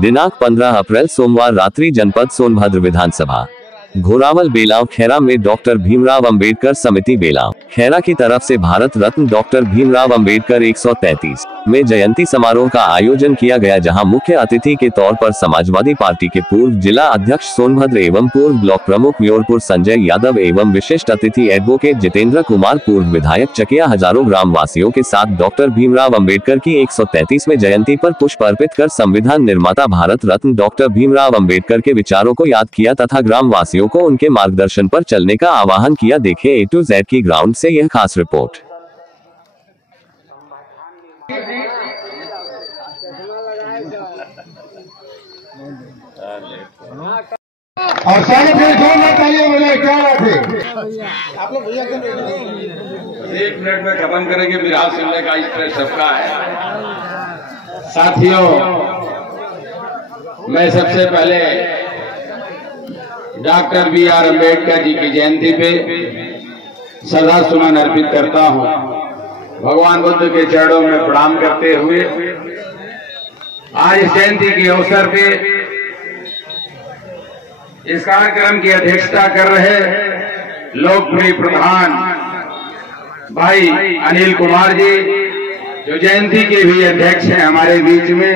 दिनांक 15 अप्रैल सोमवार रात्रि जनपद सोनभद्र विधानसभा घोरावल बेलाव खैरा में डॉक्टर भीमराव अंबेडकर समिति बेलाव खैरा की तरफ से भारत रत्न डॉक्टर भीमराव अंबेडकर 133 में जयंती समारोह का आयोजन किया गया, जहां मुख्य अतिथि के तौर पर समाजवादी पार्टी के पूर्व जिला अध्यक्ष सोनभद्र एवं पूर्व ब्लॉक प्रमुख म्योरपुर संजय यादव एवं विशिष्ट अतिथि एडवोकेट जितेंद्र कुमार पूर्व विधायक चकिया हजारों ग्राम वासियों के साथ डॉक्टर भीमराव अंबेडकर की 133वें जयंती पर पुष्प अर्पित कर संविधान निर्माता भारत रत्न डॉक्टर भीमराव अंबेडकर के विचारों को याद किया तथा ग्राम वासियों को उनके मार्गदर्शन पर चलने का आह्वान किया। देखें A to Z की ग्राउंड से यह खास रिपोर्ट। और सारे फिर जोरदार तालियां बजाए, क्या बात है। आप लोग भैया 1 मिनट में खत्म करेंगे, विराट सुनने का इस सबका है। साथियों, मैं सबसे पहले डॉक्टर B.R. अम्बेडकर जी की जयंती पे श्रद्धा सुमन अर्पित करता हूं। भगवान बुद्ध के चरणों में प्रणाम करते हुए आज इस जयंती के अवसर पे इस कार्यक्रम की अध्यक्षता कर रहे लोकप्रिय प्रधान भाई अनिल कुमार जी, जो जयंती के भी अध्यक्ष हैं हमारे बीच में।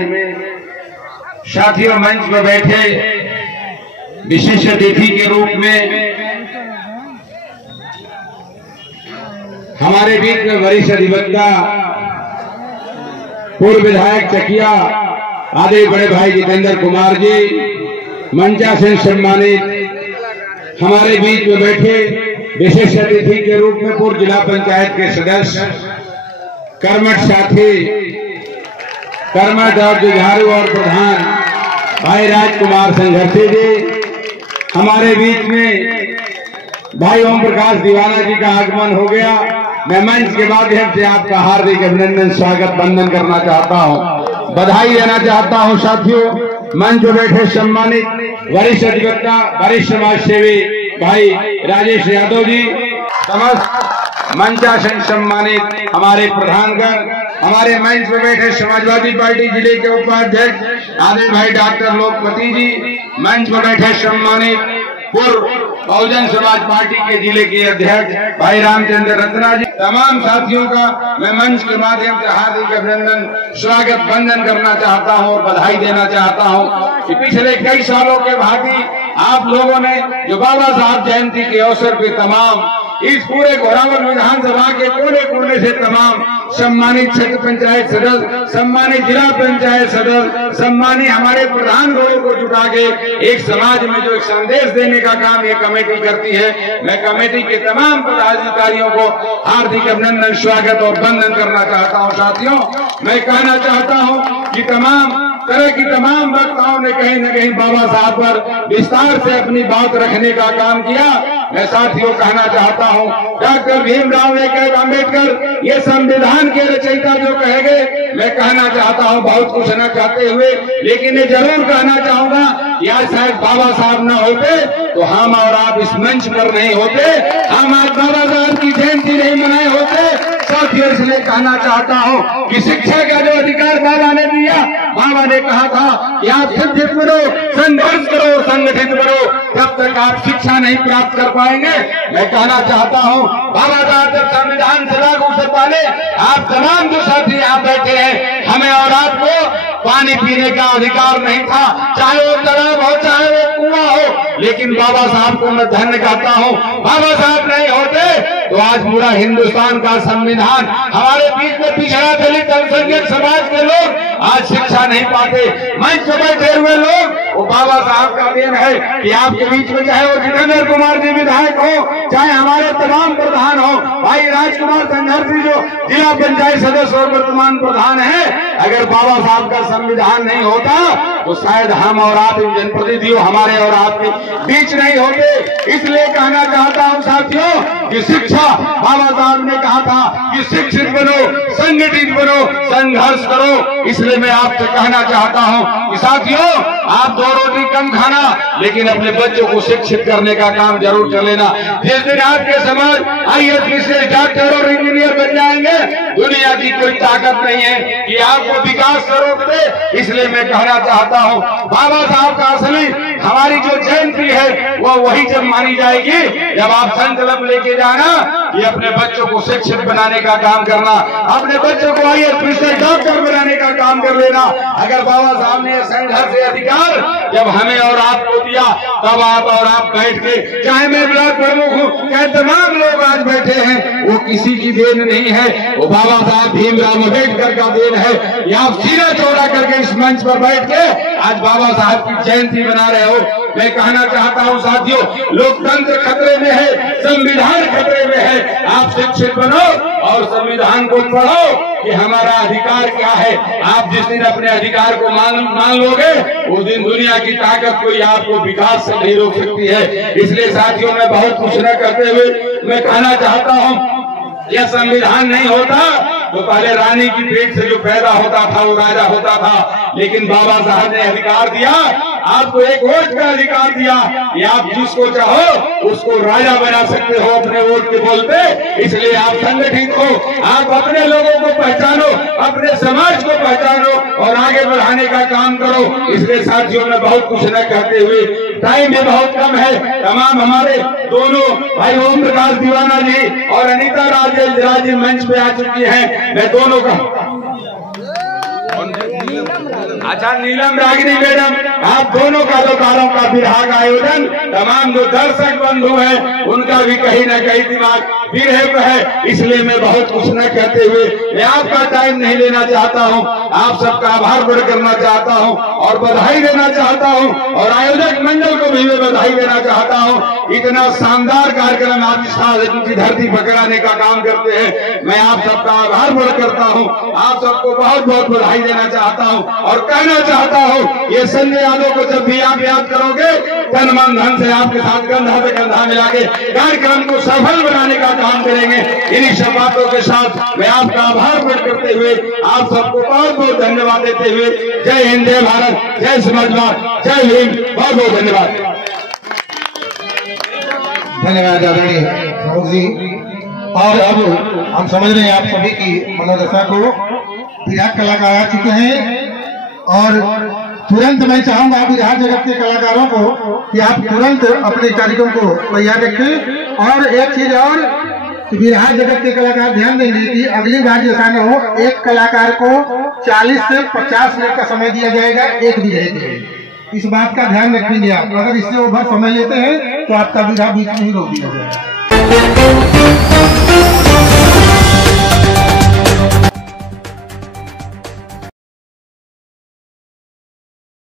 साथियों, मंच पर बैठे विशिष्ट अतिथि के रूप में हमारे बीच में वरिष्ठ अधिवक्ता पूर्व विधायक चकिया आदि बड़े भाई जितेंद्र कुमार जी, मंचासीन सम्मानित हमारे बीच में बैठे विशिष्ट अतिथि के रूप में पूर्व जिला पंचायत के सदस्य कर्मठ साथी कर्मठ और जुझारू और प्रधान भाई राजकुमार संघर्षी जी, हमारे बीच में भाई ओम प्रकाश दीवाना जी का आगमन हो गया। मैं मंच के माध्यम से आपका हार्दिक अभिनंदन स्वागत वंदन करना चाहता हूं, बधाई देना चाहता हूं। साथियों, मंच पर बैठे सम्मानित वरिष्ठ अधिवक्ता वरिष्ठ समाज सेवी भाई राजेश यादव जी, समस्त मंचासन सम्मानित हमारे प्रधानगण, हमारे मंच पर बैठे समाजवादी पार्टी जिले के उपाध्यक्ष आदि भाई डॉक्टर लोकपति जी, मंच पर बैठे सम्मानित पूर्व बहुजन समाज पार्टी के जिले के अध्यक्ष भाई रामचंद्र रत्ना जी, तमाम साथियों का मैं मंच के माध्यम से हार्दिक अभिनंदन स्वागत वंदन करना चाहता हूं और बधाई देना चाहता हूं कि पिछले कई सालों के भांति आप लोगों ने जो बाबा साहब जयंती के अवसर पे तमाम इस पूरे घोरावल विधानसभा के कोने कोने से तमाम सम्मानित क्षेत्र पंचायत सदस्य, सम्मानित जिला पंचायत सदस्य, सम्मानित हमारे प्रधान लोगों को जुटा के एक समाज में जो एक संदेश देने का काम ये कमेटी करती है, मैं कमेटी के तमाम पदाधिकारियों को हार्दिक अभिनंदन स्वागत और वंदन करना चाहता हूं। साथियों, मैं कहना चाहता हूं कि तमाम तरह की तमाम वक्ताओं ने कहीं न कहीं बाबा साहब पर विस्तार से अपनी बात रखने का काम किया। मैं साथियों कहना चाहता हूं, डॉक्टर भीमराव अम्बेडकर ये संविधान के रचयिता जो कहे गए, मैं कहना चाहता हूं बहुत कुछ न चाहते हुए, लेकिन ये जरूर कहना चाहूंगा यार शायद बाबा साहब न होते तो हम और आप इस मंच पर नहीं होते, हम आज बाबा साहब की जयंती नहीं मनाए होते। साथियों, इसलिए कहना चाहता हूं कि शिक्षा का जो अधिकार बाबा ने दिया, बाबा ने कहा था कि आप शिक्षित करो, संघर्ष करो, संगठित करो, जब तक आप शिक्षा नहीं प्राप्त कर पाएंगे। मैं कहना चाहता हूं बाबा साहब जब संविधान से लागू से पहले आप तमाम जो साथी यहाँ बैठे हैं, हमें और आपको पानी पीने का अधिकार नहीं था, चाहे वो तालाब हो चाहे वो कुआं हो, लेकिन बाबा साहब को मैं धन्य कहता हूं। बाबा साहब नहीं होते तो आज पूरा हिंदुस्तान का संविधान हमारे बीच में पिछड़ा दलित अल्पसंख्यक समाज के लोग आज शिक्षा नहीं पाते। मंच पर बैठे हुए लोग वो बाबा साहब का देन है कि आपके बीच में चाहे वो जितेंद्र कुमार जी विधायक हो, चाहे हमारे तमाम प्रधान हो, भाई राजकुमार संघर्षी जो जिला पंचायत सदस्य और वर्तमान प्रधान है, अगर बाबा साहब का संविधान नहीं होता तो शायद हम और आप जनप्रतिनिधियों हमारे और आपके बीच नहीं होते। इसलिए कहना चाहता हूं साथियों, कि शिक्षा, बाबा साहब ने कहा था कि शिक्षित बनो, संगठित बनो, संघर्ष करो। इसलिए मैं आपसे कहना चाहता हूं कि साथियों, आप 2 रोटी कम खाना, लेकिन अपने बच्चों को शिक्षित करने का काम जरूर कर लेना। जिस दिन आपके समाज IAS से डॉक्टर और इंजीनियर बन जाएंगे, दुनिया की कोई ताकत नहीं है कि आपको विकास से रोक दे। इसलिए मैं कहना चाहता हूं, बाबा साहब का असली हमारी जो जयंती है वो वही जब मानी जाएगी जब आप संकल्प लेके जाना कि अपने बच्चों को शिक्षित बनाने का काम करना, अपने बच्चों को IAS से डॉक्टर बनाने का काम कर लेना। अगर बाबा साहब ने संघर्ष से अधिकार जब हमें और आपको दिया, तब आप और आप बैठ के, चाहे मैं ब्लॉक प्रमुख हूँ, चाहे तमाम लोग आज बैठे हैं, वो किसी की देन नहीं है, वो बाबा साहब भीमराव अम्बेडकर का देन है। ये आप सीना चौड़ा करके इस मंच पर बैठ के आज बाबा साहब की जयंती बना रहे हो। मैं कहना चाहता हूं साथियों, लोकतंत्र खतरे में है, संविधान खतरे में है। आप शिक्षित बनो और संविधान को पढ़ो कि हमारा अधिकार क्या है। आप जिस दिन अपने अधिकार को मान लोगे, उस दिन दुनिया की ताकत कोई आपको विकास से नहीं रोक सकती है। इसलिए साथियों, मैं बहुत कुछ न करते हुए मैं कहना चाहता हूं, यह संविधान नहीं होता तो पहले रानी की पेट से जो पैदा होता था वो राजा होता था, लेकिन बाबा साहब ने अधिकार दिया, आपको एक वोट का अधिकार दिया कि आप जिसको चाहो उसको राजा बना सकते हो अपने वोट के बल पे। इसलिए आप संगठित हो, आप अपने लोगों को पहचानो, अपने समाज को पहचानो और आगे बढ़ाने का काम करो। इसलिए साथियों, में बहुत कुछ न कहते हुए, टाइम भी बहुत कम है, तमाम हमारे दोनों भाई ओम प्रकाश दीवाना जी और अनीता राजे मंच पे आ चुकी हैं। मैं दोनों का, अच्छा नीलम रागिनी मैडम, आप दोनों कलाकारों का विराग आयोजन, तमाम जो दर्शक बंधु हैं उनका भी कहीं न कहीं दिमाग विरह है। इसलिए मैं बहुत कुछ न कहते हुए मैं आपका टाइम नहीं लेना चाहता हूं, आप सबका आभार व्यक्त करना चाहता हूं और बधाई देना चाहता हूं और आयोजक मंडल को भी मैं बधाई देना चाहता हूं। इतना शानदार कार्यक्रम आप इस धरती पकड़ाने का काम करते हैं, मैं आप सबका आभार व्यक्त करता हूं, आप सबको बहुत बहुत बधाई देना चाहता हूं और कहना चाहता हूं, ये संजय यादव को जब भी आप याद करोगे, तन मन धन से आपके साथ कंधा पे कंधा मिला के कार्यक्रम को सफल बनाने का काम करेंगे। इन्हीं सब बातों के साथ मैं आपका आभार व्यक्त करते हुए आप सबको बहुत बहुत धन्यवाद देते हुए, जय हिंद, जय भारत, जय समाजवाद, जय भीम, बहुत बहुत धन्यवाद। धन्यवाद आदरणीय प्रमुख जी। और अब हम समझ रहे हैं आप सभी की मनोदशा को। विराट कलाकार आ चुके हैं और तुरंत मैं चाहूंगा विराट जगत के कलाकारों को कि आप तुरंत अपने कार्यक्रम को तैयार रखें। और एक चीज और, विराट जगत के कलाकार ध्यान देंगे कि अगली बार जैसा न हो, एक कलाकार को 40 से 50 मिनट का समय दिया जाएगा, एक भी रहेगी। इस बात का ध्यान रखेंगे आप। अगर इससे ओवर समय लेते हैं तो आपका विराट बीच में ही रोक दिया जाएगा।